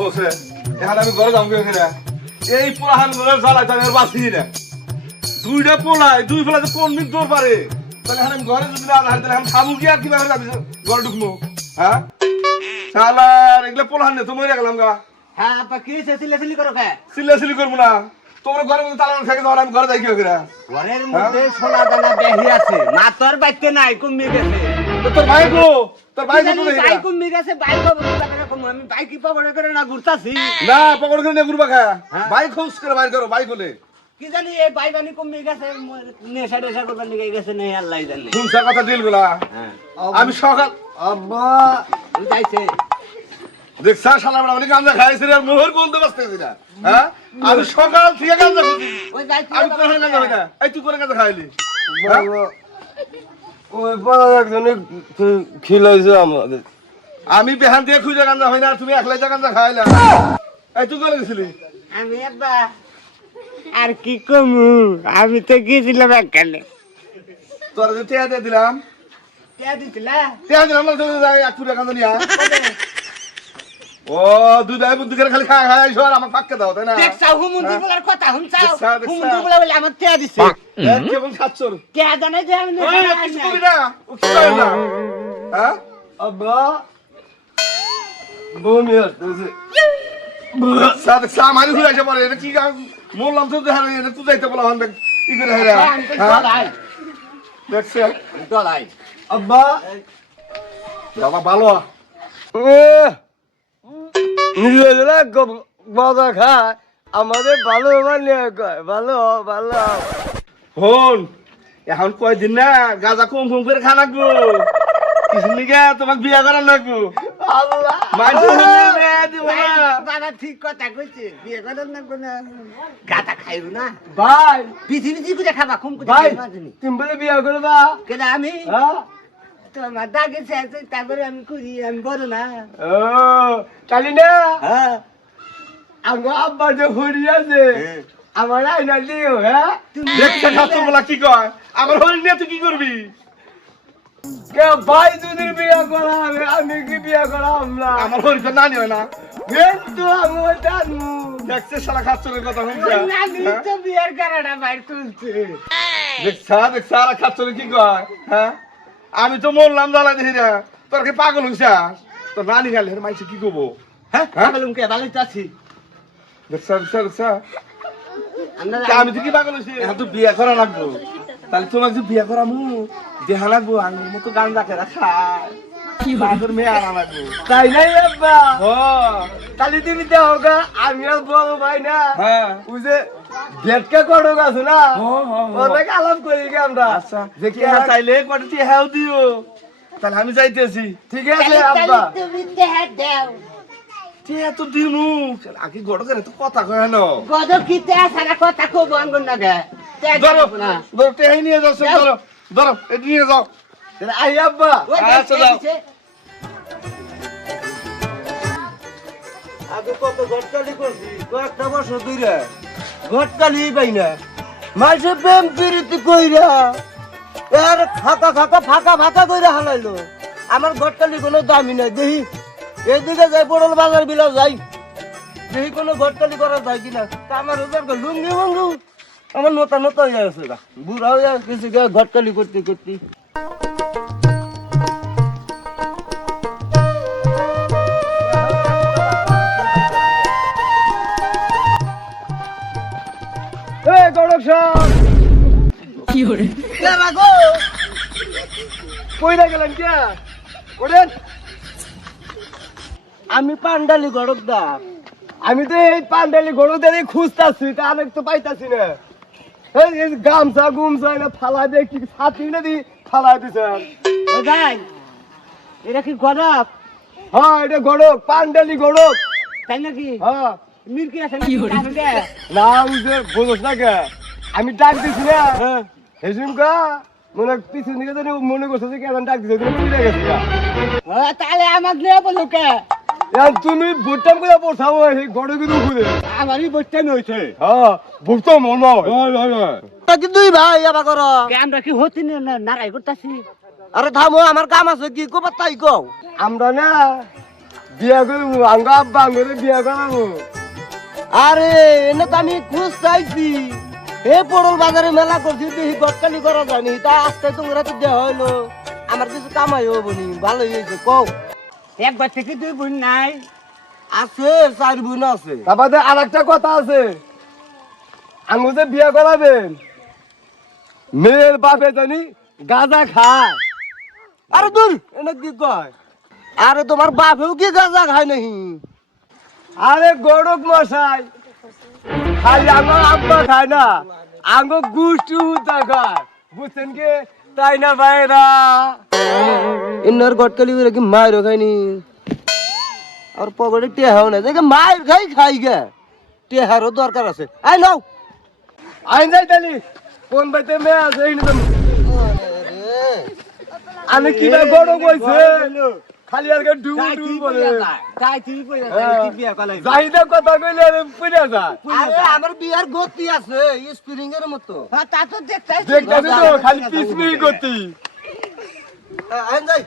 ওসে এখানে আমি ঘরে যাবো এখানে এই পোলাহান জ্বালাইতে আমি আর বাঁচি না দুইটা পোলাই দুই পোলাতে কোন মিনিট দৌড় পারে তাহলে এখানে আমি ঘরে যদি না হাঁটতে আমি খাবো কি আর কিভাবে যাবি ঘরে ঢুকবো হ্যাঁ শালার এগুলো পোলাহান নেই তো মরে গেলাম গা হ্যাঁ আপা কি চিল্লাচিল্লি করো কে চিল্লাচিল্লি করবো না তোমরা ঘরের মধ্যে তালা থাকে তখন আমি ঘরে যাই কি করে ঘরের মধ্যে সোনা দানা বেহি আছে মা তোর বাইতে নাই কমে গেছে তোর ভাই গো তোর ভাই গো ভাই কমে গেছে বাইক আমি বাইক পকড়ে করে না ঘুরতাছি না পকড় করে ঘুরবা খা বাইক খোঁজ করে বাইর করো বাইক হলে কি জানি এই ভাই বানি কমে গেছে নেশা টেশা করবার নিয়ে গেছে নেই আল্লাহ জানে শুনছা কথা দিল গুলা আমি সকাল আব্বা যাইছে দেখছা শালা বড় অনেক গাঁজা খাইছে রে মোহর বন্ধ বাঁচতেছি না হ্যাঁ আমি সকাল থেকে গাঁজা খাচ্ছি ওই যাইছে আমি কোন গাঁজা খাই না এই তুই কোন গাঁজা খাইলি ওই পাড়া একজনে খিলাইছে আমাদের আমি বেহান দিয়ে খুঁজে গাঁজা হয় না তুমি একলাই যা গাঁজা খাইলা এই তুই কোন গেছিলি আমি আব্বা আর কি কমু আমি তো গেছিলাম একখানে তোর যে টিয়া দিয়ে দিলাম কে দিছিলা টিয়া দিলাম না তুমি যাই এক ফুটা গাঁজা নিয়া ও দুই দাই বুদ্ধি করে খালি খাই খাই সর আমার পাক্কা দাও তাই না দেখছাও হুমুন্দি বলার কথা হুমছাও দেখছা, দেখছা। হুমুন্দি বলা বলে আমার কে দিছে কেমন খাচ্ছর কে জানে যে আমি ওই কিছু কবি না ও কি করে না হ্যাঁ আব্বা বমি আসতেছে সাদ সামারি হয়ে আসে পরে এটা কি মোল্লাম তো দেখা এটা তুই যাইতে বলা হন দেখ কি করে হেরা দেখছে দলাই আব্বা বাবা ভালো নিজেরা বাবা খায় আমাদের ভালো মানে কয় ভালো ভালো হন এখন কয়দিন না গাঁজা কম কম করে খা লাগবো কিছু নিকে তোমাকে বিয়া করার লাগবো আল্লাহ বাবা ঠিক কথা কইছে বিয়ে করার না কোন গাটা খাইরু না ভাই পৃথিবী করে খাবা কম করে ভাই খাইবা তুমি তুমি বলে বিয়া করবা কেন আমি হ্যাঁ তোমার দাগে শেষে তারপরে আমি করি আমি বড় না ও চালি না হ্যাঁ আমার আব্বা যে হরি আছে আমার আইনা দিও হ্যাঁ দেখছে খাচ্ছ বলা কি কয় আমার হরিণ নিয়ে তুই কি করবি কে ভাই যদি বিয়া করা আমি কি বিয়া করাম না আমার হরিণ তো নানি হয় না কিন্তু আমি জানু দেখছে শালা খাচ্ছরের কথা শুনছে আমি তো বিয়ের কারণে বাইর তুলছে দেখছা আর খাচ্ছরে কি কয় হ্যাঁ আমি তো মরলাম জ্বালা দেখি না তোর কি পাগল হইছা তোর নানি গেলে মাইছে কি করবো হ্যাঁ হ্যাঁ? বলুন কে ভালো আছি দেখছা আমরা আমি তো কি পাগল হইছি এখন তো বিয়া করা লাগবো তাহলে তোমাকে যে বিয়া করামু দেহা লাগবো আঙুর মতো গান রাখে রাখায় কি বাপের মেয়ে আনা লাগবো তাই নাই আব্বা ও কালি তুমি দেও গা আমি আর বড় ভাই না হ্যাঁ ওই যে ভেটকা করো আছে না হ্যাঁ। ওটাকে আলাপ করি গে আমরা আচ্ছা যে কি চাইলে কয়টি হেও দিও তাহলে আমি যাইতেছি ঠিক আছে আব্বা তুমি দেহা দাও টিয়া তো দিনু আগে গড় করে তো কথা কয় না গদ কিতে সারা কথা কব আঙ্গুন না গে ধরো ধরো টিয়া নিয়ে যাও সব ধরো ধরো এটি নিয়ে যাও তাহলে আই আব্বা ওই আচ্ছা, যাও। আগে কত ঘটকালি করছি কয়েকটা বছর ধরে ঘটকালি পাই না মাঝে প্রেম প্রীতি কইরা এর ফাঁকা ফাঁকা কইরা হালাইলো আমার ঘটকালি কোনো দামি নাই দেখি এদিকে যাই পড়ল বাজার বিলা যাই দেখি কোনো ঘটকালি করা যায় কিনা তা আমার ওদের লুঙ্গি মঙ্গু আমার নতা হয়ে গেছে গা বুড়া হয়ে গেছে গা ঘটকালি করতে করতে গড়ক কি হরে কইরা গেলেন কে ওরেন আমি পান্ডালি গড়ক দা আমি তো এই পান্ডালি গড়ক দাঁড়িয়ে খুঁজতাছি তা অনেক তো পাইতাছি না এই গামছা গুমছা না ফালা দিয়ে কি ছাতি না দি ফালা দিছেন ও ভাই এটা কি গরব হ্যাঁ এটা গড়ক পান্ডালি গড়ক তাই নাকি হ্যাঁ মিরকি আছে কি হরে না বুঝে বোঝস না কে আমি ডাক দিছি না হ্যাঁ হেসিম কা মনে পিছন দিকে জানি মনে করছে যে কেন ডাক দিছে তুমি বুঝে গেছে তাহলে আমার নিয়ে বলো কে তুমি ভুট্টাম করে পড়ছাও এই গড়ে কিন্তু খুলে আমারই বইতে নইছে হ্যাঁ ভুট্টো মন হয় কি দুই ভাই আবার করো আমরা কি হতি না নারাই করতাছি আরে থামো আমার কাম আছে কি কবার তাই কও আমরা না বিয়া করবো আঙ্গা আব্বা আঙ্গরে বিয়া করাবো। আরে এনে তো আমি খুঁজ চাইছি এ পড়ল বাজারে মেলা করছি দেখি গটকালি করা যায়নি তা আজকে তোমরা তো দেওয়া হইলো আমার কিছু কামাই হবো নি ভালোই হয়েছে কও একবার থেকে 2 বোন নাই আছে 4 বোন আছে তারপরে আর একটা কথা আছে আঙ্গু যে বিয়া করাবেন মেয়ের বাপে জানি গাঁজা খায় আরে দূর এনে কি কয় আরে তোমার বাপেও কি গাঁজা খায় নাকি আরে গড়ক মশাই খালি আমার আব্বা খায় না আঙ্গো গুষ্টি হুতা খায় বুঝছেন কি তাই না ভাইরা ইন্নার গটকালি করে কি মায়েরও খায়নি আর পকেটে টেহাও না দেখে মায়ের খাই গে টেহারও দরকার আছে আই নাও আইন যাই তালি কোন বাইতে মেয়ে আছে এই নিতাম আমি কি বা বড় কইছে খালি আর ডু ডু বলে তাই তুই কইরা কি বিয়া কলাই যাইদা কথা কইলে আরে পুরা যা আরে আমার বিয়ার গতি আছে স্প্রিং এর মতো হ্যাঁ তা তো দেখতাই দেখতাছি তো খালি পিছমি গতি আইন যাই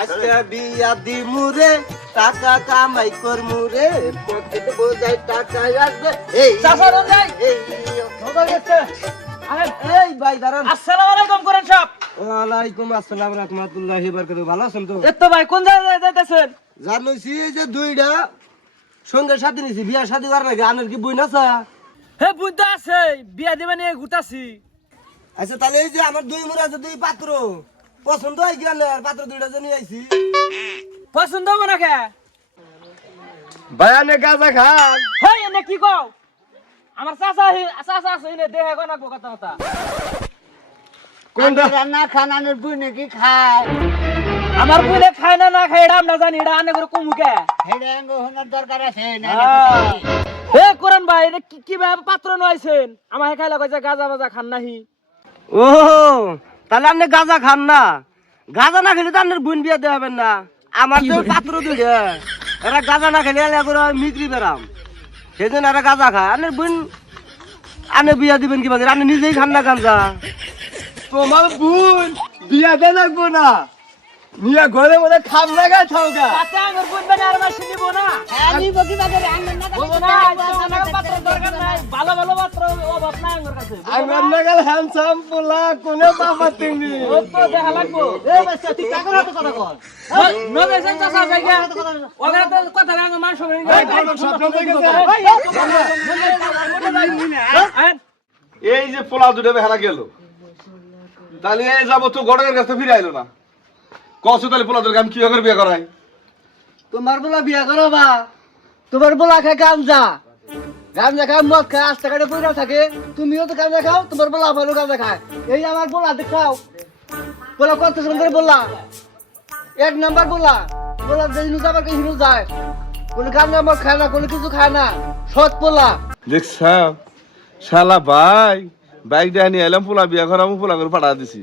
আজকে বিয়া দি মুরে টাকা কামাই কর মুরে পকেট বোঝাই টাকা আসবে এই চাচা যাই এই খবর গেছে আরে এই ভাই দাঁড়ান আসসালামু আলাইকুম করেন সব ওয়ালাইকুম আসসালাম রাহমাতুল্লাহি ওয়া বারাকাতুহু ভালো আছেন তো এত ভাই কোন জায়গায় যাইতেছেন জানোছি এই যে দুইটা সঙ্গে সাথে নিছি বিয়া শাদি করার লাগে আনের কি বই নাছা হে বুদ্ধ আছে বিয়া দিবা নিয়ে ঘুরতাছি আচ্ছা তাহলে এই যে আমার দুই মুড়া আছে দুই পাত্র পছন্দ হয় কি না পাত্র দুইটা যে নিয়ে আইছি পছন্দ হবে না কে বায়ানে গাজা খান হেই এনে কি কও আমার চাচা আছে এনে দেহে কোনা কথা কথা কোনটা রান্না খানানের বুনে কি খায় আমার বুনে খায় না না খায় এটা আমরা জানি এটা আনে করে কমুকে হেডে আঙ্গ হনার দরকার আছে না হে কোরআন ভাই এটা কি ভাবে পাত্র নইছেন আমাকে খাইলা কইছে গাজা বাজা খান নাহি ও তাহলে আপনি গাজা খান না গাজা না খেলে তো আপনার বোন বিয়া দেওয়া হবেন না আমার তো পাত্র দুইটা এরা গাজা না খেলে এলা করে মিত্রি বেরাম সেই জন্য এরা গাজা খায় আপনার বোন আনে বিয়া দিবেন কি বাজারে আপনি নিজেই খান না গাঞ্জা তোমার বোন বিয়া দে লাগবো না নিয়ে ঘরে মধ্যে খাম লাগায় থাকা আচ্ছা আমার বোন বানে আর মাসি নিব না আমি বকি বাজারে আনবেন না বলবো না আমার পাত্র দরকার নাই ভালো ভালো পাত্র অভাব নাই আমার কাছে আমার নাগাল হ্যান্ডসাম পোলা কোনে বাবা তুমি ও তো দেখা লাগবো এ বাচ্চা তুই কাকর হাতে কথা কর নবে সেন চাচা জায়গা ওগা তো কথা লাগে মান সবাই এই যে পোলা দুটো বেহারা গেল তাহলে এই যাবো তো গড়ের কাছে ফিরে আইলো না কসু তাহলে পোলা দুটোকে আমি কি করে বিয়ে করাই তোমার বলা বিয়া করো বা তোমার বলা খায় গাঞ্জা গাঞ্জা খায় মদ খায় আস্তে কাটে পয়সা থাকে তুমিও তো গাঞ্জা খাও তোমার বলা ভালো গাঞ্জা খায় এই আমার বলা দেখাও বলা কত সুন্দর বললা 1 নাম্বার বলা বলা যেদিন যাবার কিছু যায় কোনো গাঞ্জা মদ খায় না কোনো কিছু খায় না সৎ বলা দেখছ শালা ভাই বাইক দিয়ে নিয়ে এলাম পোলা বিয়া করাবো পোলা করে পাঠা দিছি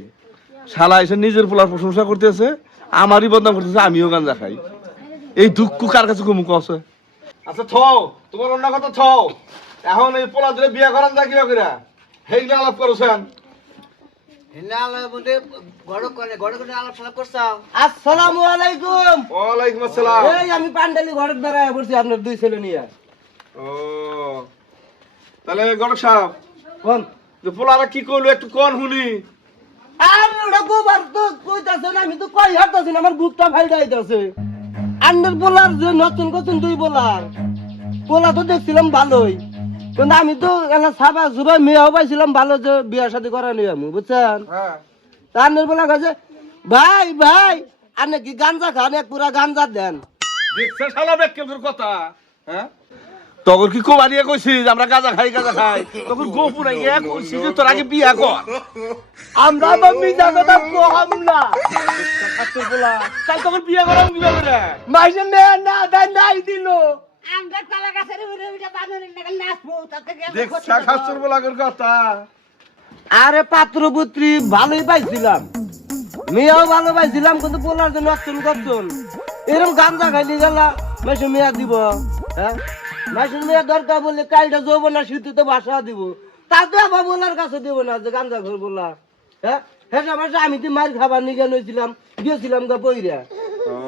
শালা এসে নিজের পোলার প্রশংসা করতেছে আমারই বদনাম করতেছে আমিও গাঞ্জা খাই এই দুঃখ কার কাছে কমু কছে আচ্ছা থও তোমার অন্য কথা থও এখন এই পোলা ধরে বিয়া করান যা কিবা করে হেইলা আলাপ করছেন আসসালামু আলাইকুম ওয়ালাইকুম আসসালাম এই আমি পান্ডালি ঘরের দাঁড়ায় বসছি আপনার দুই ছেলে নিয়ে ও তাহলে গড়ক সাহেব কোন যে পোলারা কি করলো একটু কোন শুনি আর ওটা গোবার তো কইতাছেন আমি তো কই হাঁটতাছি আমার বুকটা ফাইল যাইতাছে আন্ডার বোলার যে নতুন নতুন দুই বোলার পোলা তো দেখছিলাম ভালোই কিন্তু আমি তো এলা সাবা সুবা মেয়েও পাইছিলাম ভালো যে বিয়া শাদী করা নিয়ে আমি বুঝছেন হ্যাঁ আন্ডার বোলা কাছে ভাই ভাই আপনি কি গাঞ্জা খান এক পুরা গাঞ্জা দেন দেখছে শালা বেকেলর কথা হ্যাঁ তখন কি কোবানিয়ে কইছিস আমরা গাঁজা খাই তখন গোপুর আইয়া কইছিস যে তোর আগে বিয়া কর আমরা তো মিজা কথা কম না খাচ্ছর বলা তাই তখন বিয়া করাম কিবা করে মাইসে মেয়ে না দেয় নাই দিল আমরা কলা গাছের উপরে উঠে বাঁধনের নাগাল নাচবো তাতে দেখছা খাচ্ছর বলাগের কথা আরে পাত্র পুত্রী ভালোই পাইছিলাম মেয়েও ভালো পাইছিলাম কিন্তু পোলার জন্য অর্চন করছন এরকম গাঞ্জা খাইলে গেলা মাসে মেয়া দিব হ্যাঁ মাসের মেয়া দরকার বললে কালটা যাবো না শীতে বাসা দিব তাতে আবার বোলার কাছে দিব না যে গাঞ্জা ঘর বলা হ্যাঁ হ্যাঁ মাসে আমি তো মার খাবার নিয়ে গেছিলাম গিয়েছিলাম গা পইরা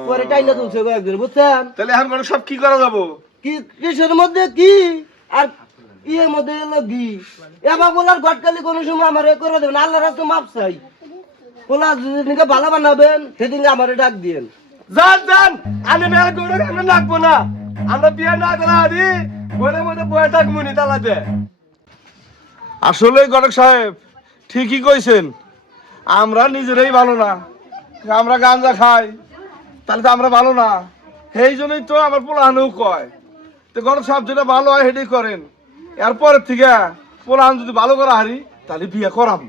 পরে টাইনা তুলছে কয়েকজন বুঝছেন তাহলে এখন ঘটক সাহেব কি করা যাবো? কি কিসের মধ্যে কি আর ইয়ের মধ্যে এলো ঘি এবার বলার গটকালি কোনো সময় আমার এ করে দেবেন আল্লাহর রাস্তা মাপ চাই বলা যেদিনকে ভালো বানাবেন সেদিনকে আমার ডাক দিয়েন যান যান আমি মেয়ে করে আমরা ডাকবো না আমরা বিয়ে না করা আদি ঘরের মধ্যে বয়ে থাকবো নি তালাতে আসলে ঘটক সাহেব ঠিকই কইছেন, আমরা নিজেরাই ভালো না, আমরা গাঁজা খাই তাহলে তো আমরা ভালো না, সেই জন্যই তো আমার পোলাহানেও কয় তো ঘটক সাহেব যেটা ভালো হয় সেটাই করেন। এরপরের থেকে পোলাহান যদি ভালো করা হারি তাহলে বিয়ে করাম,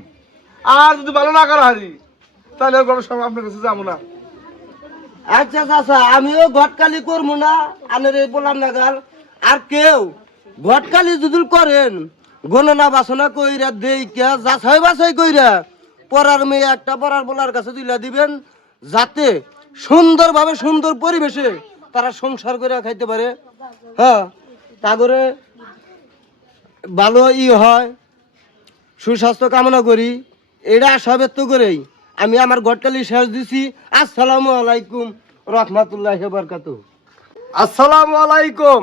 আর যদি ভালো না করা হারি তাহলে আর ঘটক সাহেব আপনার কাছে যাবো না। আচ্ছা চাচা আমিও ঘটকালি করবো না আনের এই বললাম না গাল আর কেউ ঘটকালি যদি করেন গণনা বাসনা কইরা দেইকা যাচাই বাছাই কইরা পড়ার মেয়ে একটা পড়ার বলার কাছে তুলে দিবেন যাতে সুন্দরভাবে সুন্দর পরিবেশে তারা সংসার করে খাইতে পারে। হ্যাঁ তা করে ভালো হয় সুস্বাস্থ্য কামনা করি এটা আশা ব্যক্ত করেই আমি আমার ঘটকালি শেষ দিছি। আসসালামু আলাইকুম রহমাতুল্লাহি ওয়া বারাকাতুহু। আসসালামু আলাইকুম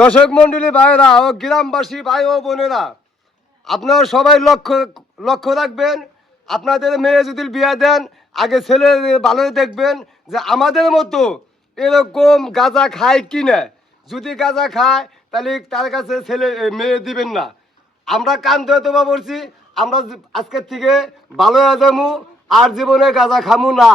দর্শক মন্ডলী ভাইরা ও গ্রামবাসী ভাই ও বোনেরা, আপনারা সবাই লক্ষ্য রাখবেন আপনাদের মেয়ে যদি বিয়ে দেন আগে ছেলে ভালো দেখবেন যে আমাদের মতো এরকম গাঁজা খায় কি না, যদি গাঁজা খায় তাহলে তার কাছে ছেলে মেয়ে দিবেন না। আমরা কান ধরে তোমা বলছি আমরা আজকের থেকে ভালো হয়ে যাবো আর জীবনে গাঁজা খামু না।